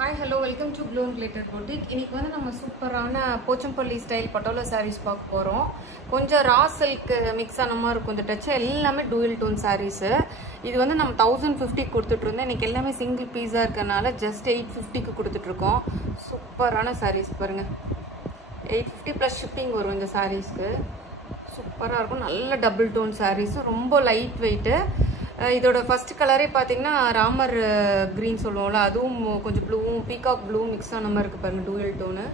Hi, hello, welcome to Blue and Glitter Boutique. இன்னைக்கு வந்து நம்ம சூப்பரான போச்சம்பள்ளி ஸ்டைல் பட்டோலா sarees பார்க்க போறோம். கொஞ்சம் ரா சில்க் மிக்ஸ் ஆன மாதிரி இருக்கும் இந்த டச். எல்லாமே டூயல் டோன் sarees. இது வந்து நம்ம 1050 கொடுத்துட்டு இருந்தோம். இன்னைக்கு எல்லாமே சிங்கிள் பீஸா இருக்கனால just 850 க்கு கொடுத்துட்டு இருக்கோம். சூப்பரான sarees பாருங்க. 850 plus shipping வரும் இந்த sareesக்கு. சூப்பரா இருக்கும். நல்ல டபுள் டோன் sarees. ரொம்ப லைட் வெயிட். இதோட ஃபர்ஸ்ட் கலரே பாத்தீங்கன்னா ராமர் கிரீன் சொல்லுவோம்ல, அதுவும் கொஞ்சம் ப்ளூவும் பீகாக் ப்ளூ மிக்ஸ் ஆன மாதிரி இருக்கு பாருங்க, டூயல் டோனு.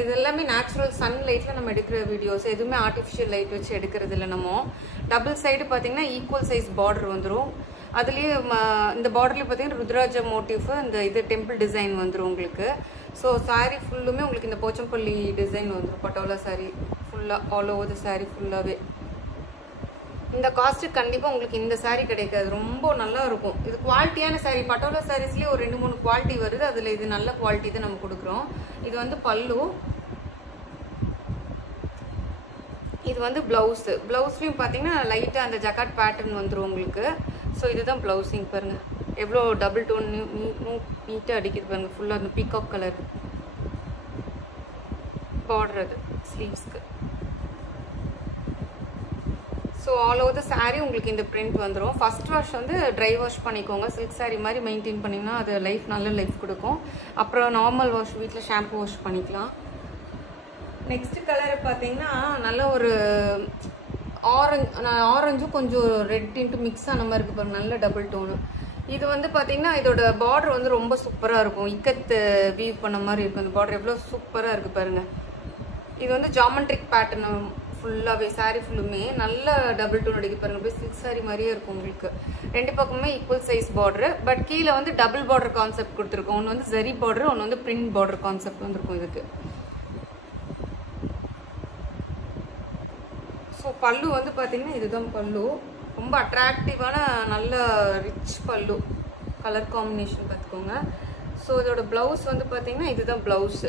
இது எல்லாமே நேச்சுரல் சன் லைட்ல நம்ம எடுக்கிற வீடியோஸ், எதுவுமே ஆர்டிஃபிஷியல் லைட் வச்சு எடுக்கிறது இல்லை. நம்ம டபுள் சைடு பாத்தீங்கன்னா ஈக்குவல் சைஸ் பார்டர் வந்துடும். அதுலயே இந்த பார்டர்ல பாத்தீங்கன்னா ருத்ராஜ மோட்டிவ், இந்த இது டெம்பிள் டிசைன் வந்துடும் உங்களுக்கு. ஸோ சாரி ஃபுல்லுமே உங்களுக்கு இந்த போச்சம்பள்ளி டிசைன் வந்துடும். பட்டோலா சாரி ஃபுல்லா ஆல் ஓவர் த சாரி ஃபுல்லாவே. இந்த காஸ்ட் கண்டிப்பா உங்களுக்கு இந்த சாரி கிடைக்காது. ரொம்ப நல்லா இருக்கும். இது குவாலிட்டியான சாரி. பட்டோலா சாரீஸ்லயே ஒரு 2-3 குவாலிட்டி வருது. அதுல இது நல்ல குவாலிட்டி தான் நம்ம கொடுக்குறோம். இது வந்து பல்லு, இது வந்து பிளவுஸ். பிளவுஸ்லயும் பாத்தீங்கன்னா லைட்டா அந்த ஜக்காட் பேட்டர்ன் வந்துடும் உங்களுக்கு. ஸோ இதுதான் பிளவுஸிங் பாருங்க, எவ்வளோ டபுள் டோன் நீட்டா அடிக்குது பாருங்க. ஃபுல்லா அந்த பீகாக் கலர் பார்டர் அது ஸ்லீவ்ஸ்க்கு. So all over the saree உங்களுக்கு இந்த பிரிண்ட் வந்துடும். ஃபர்ஸ்ட் வாஷ் வந்து ட்ரை வாஷ் பண்ணிக்கோங்க. சில்க் சாரீ மாதிரி மெயின்டைன் பண்ணிங்கன்னா அது லைஃப் நல்ல லைஃப் கொடுக்கும். அப்புறம் நார்மல் வாஷ் வீட்டில் ஷாம்பு வாஷ் பண்ணிக்கலாம். நெக்ஸ்ட் கலரை பார்த்தீங்கன்னா நல்ல ஒரு ஆரஞ்சும் கொஞ்சம் ரெட் இன்ட்டு மிக்ஸ் ஆன மாதிரி இருக்கு பாருங்க, நல்ல டபுள் டோனு. இது வந்து பார்த்தீங்கன்னா இதோட பார்டர் வந்து ரொம்ப சூப்பராக இருக்கும். இக்கத்து வீவ் பண்ண மாதிரி இருக்கும். இந்த பார்டர் எவ்வளோ சூப்பராக இருக்கு பாருங்க. இது வந்து ஜாமெட்ரிக் பேட்டர்ன் ஃபுல்லாகவே சாரி ஃபுல்லுமே நல்ல டபுள் டோன் அடிக்க பாருங்க. அப்படியே சில்க் சாரி மாதிரியே இருக்கும் உங்களுக்கு. ரெண்டு பக்கமே ஈக்குவல் சைஸ் பார்டர். பட் கீழே வந்து டபுள் பார்டர் கான்செப்ட் கொடுத்துருக்கோம். ஒன்று வந்து ஜரி பார்டர், ஒன்று வந்து பிரிண்ட் பார்டர் கான்செப்ட் வந்துருக்கும் இதுக்கு. ஸோ பல்லு வந்து பார்த்தீங்கன்னா இதுதான் பல்லு. ரொம்ப அட்ராக்டிவான நல்ல ரிச் பல்லு. கலர் காம்பினேஷன் பார்த்துக்கோங்க. ஸோ இதோட பிளவுஸ் வந்து பார்த்தீங்கன்னா இதுதான் பிளவுஸ்.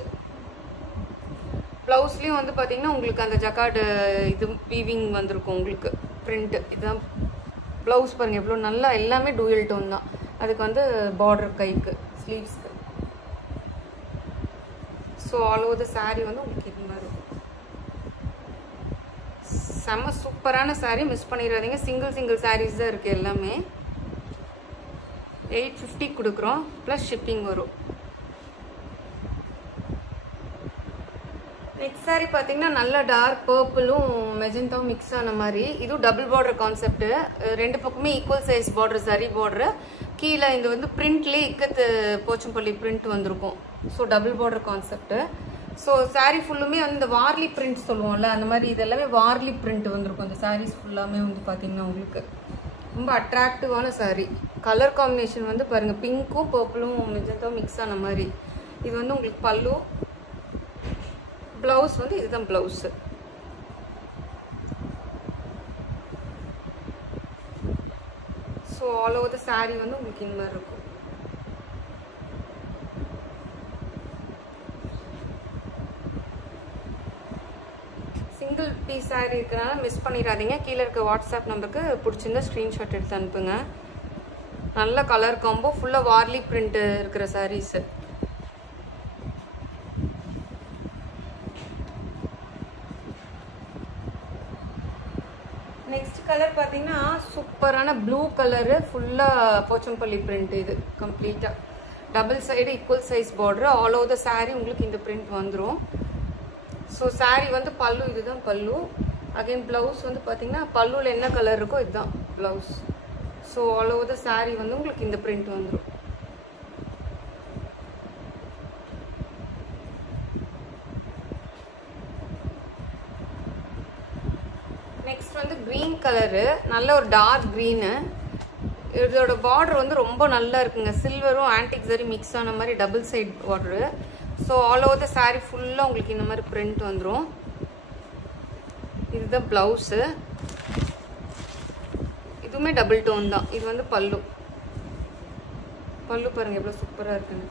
பிளவுஸ்லயும் வந்து பாத்தீங்கன்னா உங்களுக்கு அந்த ஜக்கார்டு இது வீவிங் வந்திருக்கும் உங்களுக்கு பிரிண்ட். இதுதான் பிளவுஸ் பாருங்க, எவ்வளோ நல்லா. எல்லாமே டூயல் டோன் தான். அதுக்கு வந்து பார்டர் கைக்கு ஸ்லீவ்ஸ்க்கு. So all over the saree வந்து உங்களுக்கு இது மாதிரி இருக்கும். செம்ம சூப்பரான சாரி, மிஸ் பண்ணிடாதீங்க. சிங்கிள் சாரீஸ் தான் இருக்கு எல்லாமே. 850 கொடுக்குறோம், பிளஸ் ஷிப்பிங் வரும். நெக்ஸ்ட் சாரி பார்த்தீங்கன்னா நல்ல டார்க் பர்பிளும் மெஜந்தாவும் மிக்ஸ் ஆன மாதிரி. இதுவும் டபுள் பார்டர் கான்செப்ட். ரெண்டு பக்கமே ஈக்குவல் சைஸ் பார்டர், சரி பார்டர். கீழே இந்த வந்து பிரிண்ட்லேயே இக்கத்து போச்சம்பள்ளி பிரிண்ட் வந்திருக்கும். So double border concept. So sorry ஃபுல்லுமே வந்து இந்த வார்லி பிரிண்ட் சொல்லுவோம்ல, அந்த மாதிரி இது எல்லாமே வார்லி பிரிண்ட் வந்திருக்கும். இந்த சாரீஸ் ஃபுல்லாமே வந்து பார்த்தீங்கன்னா உங்களுக்கு ரொம்ப அட்ராக்டிவான சாரி. கலர் காம்பினேஷன் வந்து பாருங்க, பிங்க்கும் பர்பிளும் மெஜந்தாவும் மிக்ஸ் ஆன மாதிரி. இது வந்து உங்களுக்கு பல்லு. பிளவுஸ் வந்து இதுதான் blouse. So all over the saree வந்து உங்களுக்கு இந்த மாதிரி இருக்கும். சிங்கிள் பீஸ் சாரி இருக்கிறனால மிஸ் பண்ணிடாதீங்க. கீழே இருக்க வாட்ஸ்அப் நம்பருக்கு பிடிச்சிருந்தா ஸ்க்ரீன்ஷாட் எடுத்து அனுப்புங்க. நல்ல கலர் காம்போ, ஃபுல்லாக வார்லி பிரிண்ட் இருக்கிற சாரீஸ். நெக்ஸ்ட் கலர் பார்த்தீங்கன்னா சூப்பரான ப்ளூ கலரு, ஃபுல்லாக போச்சம்பள்ளி பிரிண்ட். இது கம்ப்ளீட்டாக double side equal size border. All over the sorry உங்களுக்கு இந்த பிரிண்ட் வந்துடும். ஸோ சாரி வந்து பல்லு, இதுதான் பல்லு. அகைன் பிளவுஸ் வந்து பார்த்தீங்கன்னா பல்லுவில் என்ன கலர் இருக்கோ இதுதான் blouse. So all over the saree வந்து உங்களுக்கு இந்த பிரிண்ட் வந்துடும். நெக்ஸ்ட் வந்து கிரீன் கலரு, நல்ல ஒரு டார்க் கிரீனு. இதோட பார்டர் வந்து ரொம்ப நல்லா இருக்குங்க. சில்வரும் ஆன்டிக் ஜரி மிக்ஸ் ஆன மாதிரி double side border. So all over the sari ஃபுல்லாக உங்களுக்கு இந்த மாதிரி பிரிண்ட் வந்துடும். இதுதான் பிளவுஸு. இதுவுமே டபுள் டோன் தான். இது வந்து பல்லு. பல்லு பாருங்க எவ்வளோ சூப்பராக இருக்குன்னு.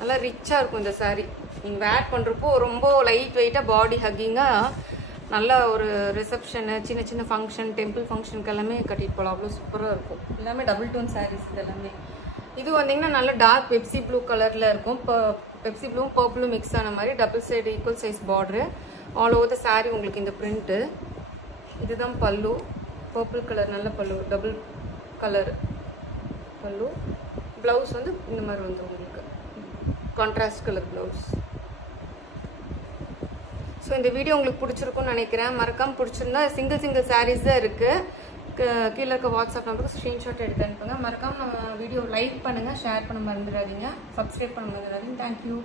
நல்லா ரிச்சாக இருக்கும் இந்த சாரி. நீங்கள் வேர் பண்ணுறப்போ ரொம்ப லைட் வெயிட்டாக, பாடி ஹக்கிங்காக, நல்ல ஒரு ரிசப்ஷனு, சின்ன சின்ன ஃபங்க்ஷன், டெம்பிள் ஃபங்க்ஷனுக்கு எல்லாமே கட்டிட்டு போகலாம். அவ்வளோ சூப்பராக இருக்கும். எல்லாமே டபுள் டோன் சாரீஸ் இது எல்லாமே. இது வந்தீங்கன்னா நல்ல டார்க் பெப்சி ப்ளூ கலர்ல இருக்கும். பெப்சி ப்ளூ பர்பிளும் மிக்ஸ் ஆன மாதிரி double side equal size border. All over the sorry உங்களுக்கு இந்த பிரிண்ட். இதுதான் பல்லு. பர்பிள் கலர் நல்ல பல்லு, டபுள் கலர் பல்லு. பிளவுஸ் வந்து இந்த மாதிரி வந்து உங்களுக்கு கான்ட்ராஸ்ட் கலர் பிளவுஸ். ஸோ இந்த வீடியோ உங்களுக்கு பிடிச்சிருக்கும்னு நினைக்கிறேன். மறக்காம பிடிச்சிருந்தா சிங்கிள் சாரீஸ் தான் இருக்கு. கீழே இருக்க வாட்ஸ்அப் நம்பருக்கு ஸ்க்ரீன்ஷாட் எடுத்து அனுப்புங்க. மறக்காம நம்ம வீடியோ லைக் பண்ணுங்க, ஷேர் பண்ண மறந்துடாதீங்க, சப்ஸ்கிரைப் பண்ண மறந்துடாதீங்க. தேங்க்யூ.